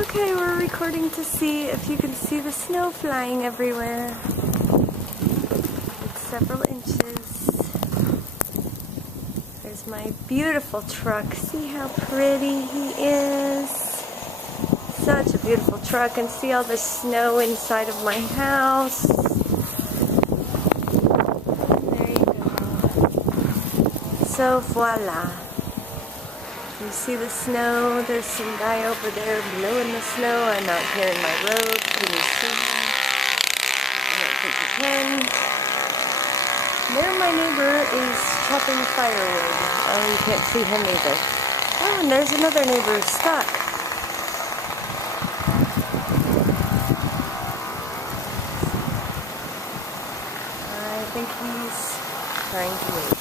Okay, we're recording to see if you can see the snow flying everywhere. It's several inches. There's my beautiful truck. See how pretty he is? Such a beautiful truck, and see all the snow inside of my house. There you go. So voila. You see the snow? There's some guy over there blowing the snow. I'm out here in my road. Can you see? I don't think you can. There my neighbor is chopping firewood. Oh, you can't see him either. Oh, and there's another neighbor stuck. I think he's trying to wait.